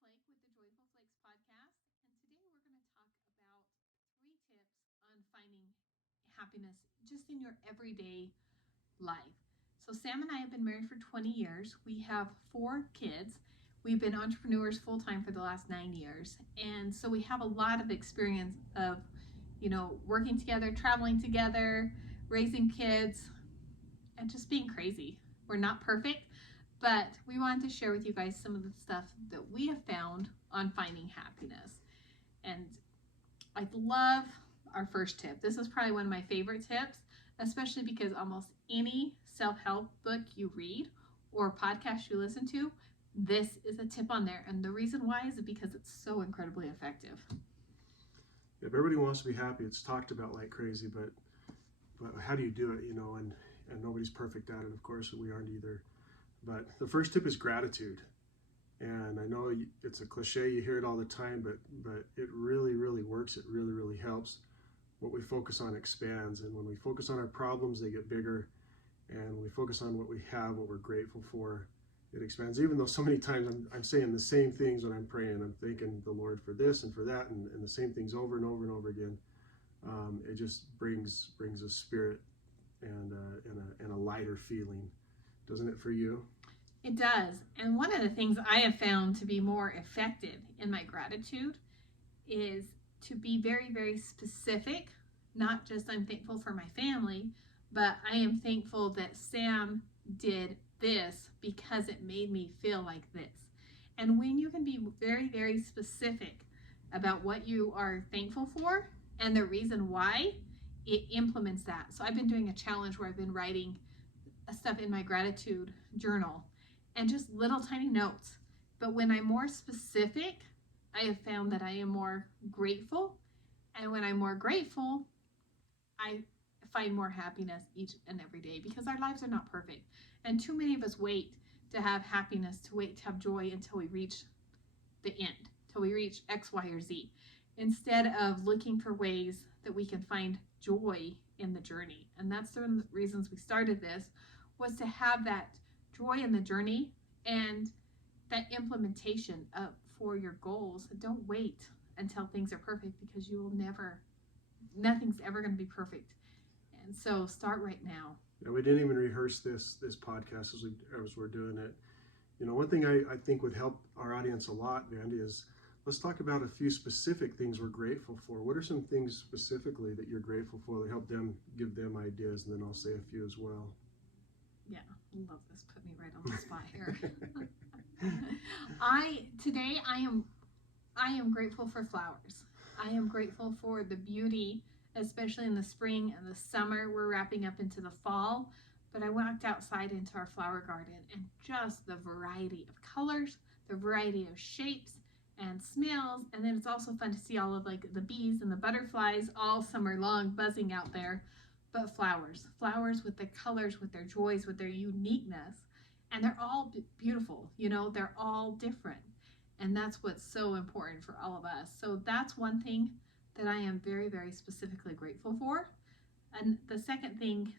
Flake with the Joyful Flakes podcast, and today we're going to talk about 3 tips on finding happiness just in your everyday life. So, Sam and I have been married for 20 years. We have 4 kids. We've been entrepreneurs full time for the last 9 years, and so we have a lot of experience of, working together, traveling together, raising kids, and just being crazy. We're not perfect, but we wanted to share with you guys some of the stuff that we have found on finding happiness. And I love our first tip. This is probably one of my favorite tips, especially because almost any self-help book you read or podcast you listen to, this is a tip on there. And the reason why is because it's so incredibly effective. If everybody wants to be happy, it's talked about like crazy, but how do you do it, and nobody's perfect at it, of course, we aren't either. But the first tip is gratitude. And I know it's a cliche, you hear it all the time, but it really, really works. It really, really helps. What we focus on expands. And when we focus on our problems, they get bigger. And when we focus on what we have, what we're grateful for, it expands. Even though so many times I'm saying the same things when I'm praying. I'm thanking the Lord for this and for that, and the same things over and over and over again. It just brings a spirit and a lighter feeling. Doesn't it for you? It does. And one of the things I have found to be more effective in my gratitude is to be very, very specific. Not just I'm thankful for my family, but I am thankful that Sam did this because it made me feel like this. And when you can be very, very specific about what you are thankful for and the reason why, it implements that. So I've been doing a challenge where I've been writing stuff in my gratitude journal and just little tiny notes. But when I'm more specific, I have found that I am more grateful. And when I'm more grateful, I find more happiness each and every day, because our lives are not perfect. And too many of us wait to have happiness, to wait to have joy until we reach the end, till we reach X, Y, or Z, instead of looking for ways that we can find joy in the journey. And that's one of the reasons we started this, was to have that joy in the journey and that implementation up for your goals. Don't wait until things are perfect, because you will nothing's ever going to be perfect. And so start right now. Yeah, we didn't even rehearse this podcast as we're doing it. One thing I think would help our audience a lot, Vandy, is let's talk about a few specific things we're grateful for. What are some things specifically that you're grateful for that help them, give them ideas, and then I'll say a few as well. Yeah, love this. Put me right on the spot here. Today I am grateful for flowers. I am grateful for the beauty, especially in the spring and the summer. We're wrapping up into the fall, but I walked outside into our flower garden, and just the variety of colors, the variety of shapes and smells, and then it's also fun to see all of like the bees and the butterflies all summer long buzzing out there. But flowers with the colors, with their joys, with their uniqueness, and they're all beautiful, they're all different. And that's what's so important for all of us. So that's one thing that I am very, very specifically grateful for. And the second thing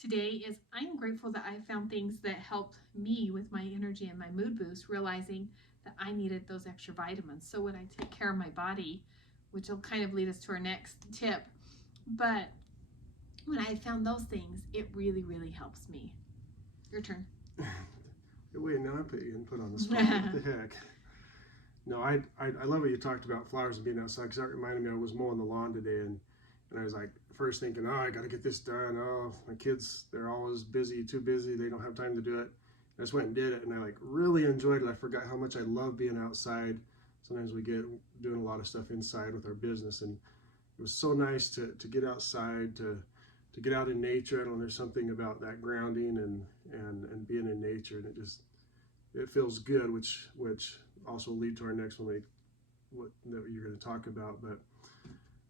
today is I am grateful that I found things that helped me with my energy and my mood boost, realizing that I needed those extra vitamins. So when I take care of my body, which will kind of lead us to our next tip, but when I found those things, it really, really helps me. Your turn. Wait, now I put on the spot. What the heck? No, I love what you talked about flowers and being outside, because that reminded me, I was mowing the lawn today, and I was like, first thinking, I got to get this done. Oh, my kids, they're always busy, too busy. They don't have time to do it. I just went and did it, and I really enjoyed it. I forgot how much I love being outside. Sometimes we get doing a lot of stuff inside with our business, and it was so nice to get outside, to get out in nature. I don't know, there's something about that grounding and being in nature, and it feels good, which also lead to our next one, what that you're going to talk about. But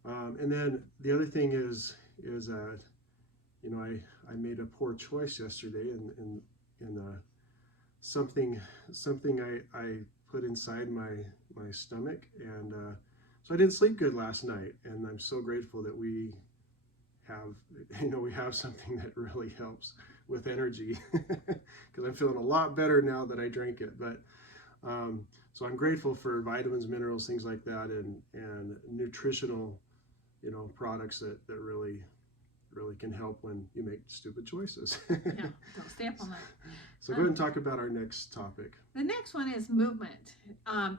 and then the other thing is I made a poor choice yesterday in something I put inside my stomach, and so I didn't sleep good last night, and I'm so grateful that we have something that really helps with energy, because I'm feeling a lot better now that I drank it. But So I'm grateful for vitamins, minerals, things like that, and nutritional, products that really can help when you make stupid choices. Yeah, don't stay up on that. So go ahead and talk about our next topic. The next one is movement.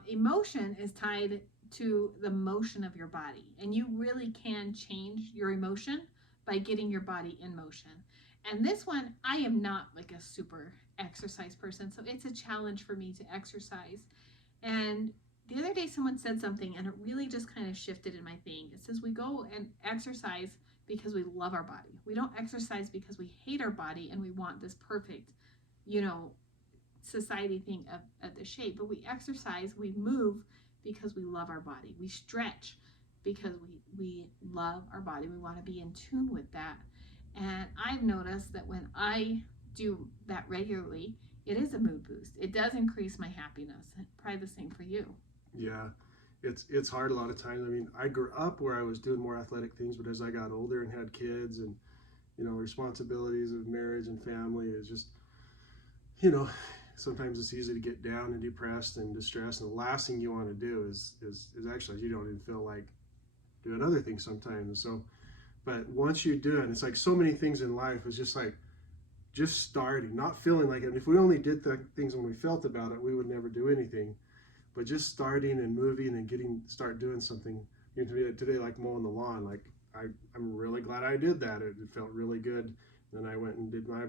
Emotion is tied to the motion of your body, and you really can change your emotion by getting your body in motion. And this one, I am not like a super exercise person, so it's a challenge for me to exercise. And the other day, someone said something, and it really just kind of shifted in my thing. It says we go and exercise because we love our body. We don't exercise because we hate our body and we want this perfect, society thing of the shape. But we exercise, we move because we love our body. We stretch because we love our body. We want to be in tune with that. And I've noticed that when I do that regularly, it is a mood boost. It does increase my happiness. Probably the same for you. Yeah, it's hard a lot of times. I mean, I grew up where I was doing more athletic things, but as I got older and had kids and responsibilities of marriage and family, is just sometimes it's easy to get down and depressed and distressed, and the last thing you want to do is actually, you don't even feel like doing other things sometimes. So, but once you do it, it's like so many things in life is just like just starting, not feeling like it. If we only did the things when we felt about it, we would never do anything. But just starting and moving and start doing something. Today, like mowing the lawn, like I'm really glad I did that. It felt really good. Then I went and did my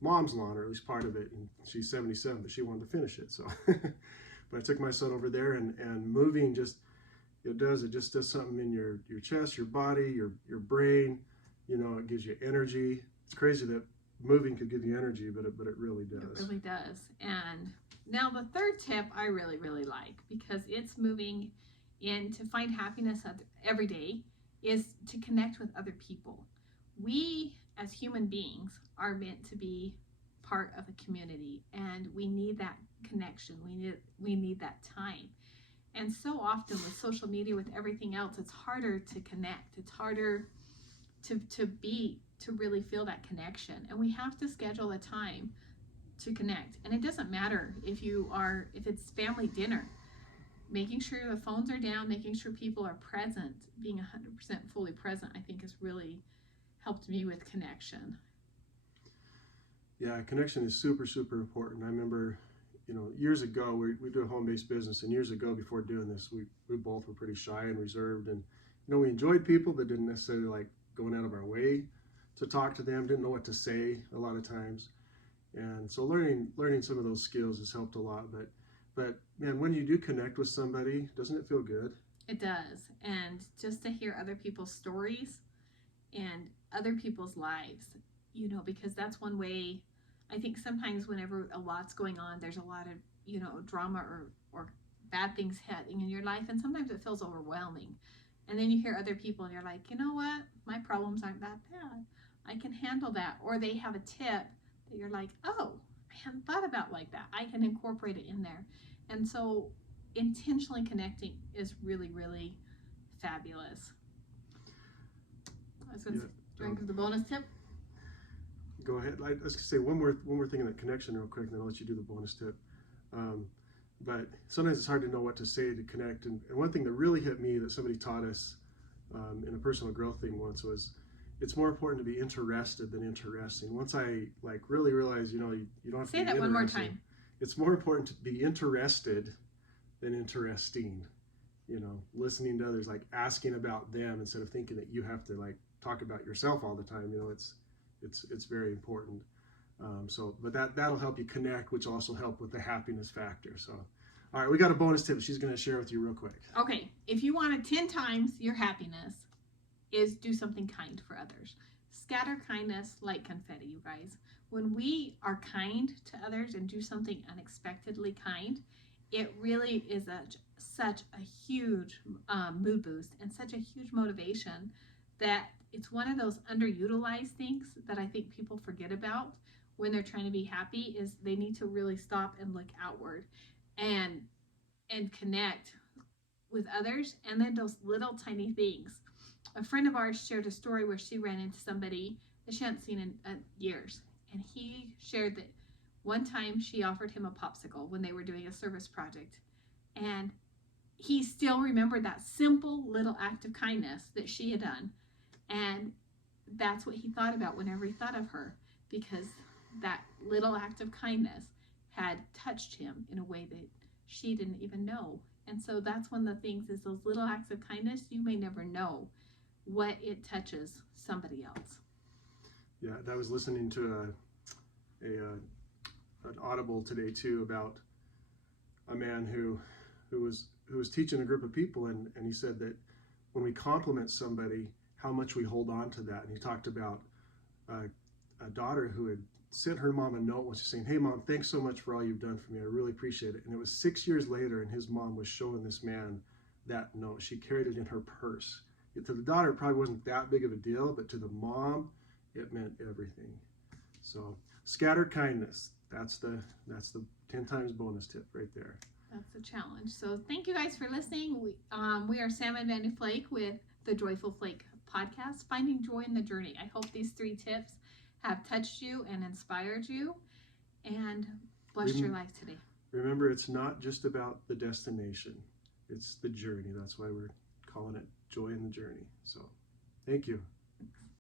mom's lawn, or at least part of it, and she's 77, but she wanted to finish it. So, but I took my son over there, and moving it just does something in your chest, your body, your brain. It gives you energy. It's crazy that moving could give you energy, but it really does. It really does. And now the third tip I really, really like, because it's moving in to find happiness every day, is to connect with other people. We as human beings are meant to be part of a community, and we need that connection. We need that time. And so often with social media, with everything else, it's harder to connect. It's harder to really feel that connection. And we have to schedule a time to connect. And it doesn't matter if it's family dinner. Making sure the phones are down, making sure people are present, being 100% fully present, I think has really helped me with connection. Yeah, connection is super, super important. I remember, years ago, we do a home-based business, and years ago, before doing this, we both were pretty shy and reserved, and we enjoyed people, but didn't necessarily like going out of our way to talk to them. Didn't know what to say a lot of times, and so learning some of those skills has helped a lot. But man, when you do connect with somebody, doesn't it feel good? It does, and just to hear other people's stories and other people's lives, because that's one way. I think sometimes whenever a lot's going on, there's a lot of drama or bad things happening in your life, and sometimes it feels overwhelming. And then you hear other people and you're like, you know what, my problems aren't that bad, I can handle that. Or they have a tip that you're like, oh, I hadn't thought about like that, I can incorporate it in there. And so intentionally connecting is really, really fabulous. I was going to drink the bonus tip. Go ahead. I was going to say one more thing in that connection real quick, and then I'll let you do the bonus tip. But sometimes it's hard to know what to say to connect. And one thing that really hit me that somebody taught us in a personal growth thing once was, it's more important to be interested than interesting. Once I really realized, you don't have to say that one more time. It's more important to be interested than interesting. Listening to others, like asking about them instead of thinking that you have to talk about yourself all the time. It's very important. But that'll help you connect, which also help with the happiness factor. So, all right, we got a bonus tip she's going to share with you real quick. Okay, if you want to 10 times your happiness, is do something kind for others. Scatter kindness like confetti, you guys. When we are kind to others and do something unexpectedly kind, it really is such a huge mood boost and such a huge motivation that it's one of those underutilized things that I think people forget about when they're trying to be happy, is they need to really stop and look outward and connect with others. And then those little tiny things. A friend of ours shared a story where she ran into somebody that she hadn't seen in years. And he shared that One time she offered him a popsicle when they were doing a service project, and he still remembered that simple little act of kindness that she had done. And that's what he thought about whenever he thought of her, because that little act of kindness had touched him in a way that she didn't even know. And so that's one of the things, is those little acts of kindness, you may never know what it touches somebody else. Yeah, I was listening to an audible today too about a man who was teaching a group of people, and he said that when we compliment somebody, how much we hold on to that. And he talked about a daughter who had sent her mom a note when she's saying, "Hey mom, thanks so much for all you've done for me. I really appreciate it." And it was 6 years later, and his mom was showing this man that note. She carried it in her purse. To the daughter, it probably wasn't that big of a deal, but to the mom, it meant everything. So scatter kindness. That's the 10 times bonus tip right there. That's a challenge. So thank you guys for listening. We are Sam and Mandy Flake with the Joyful Flake podcast, finding joy in the journey. I hope these 3 tips have touched you and inspired you and blessed your life today. Remember, it's not just about the destination. It's the journey. That's why we're calling it Joy in the Journey. So thank you.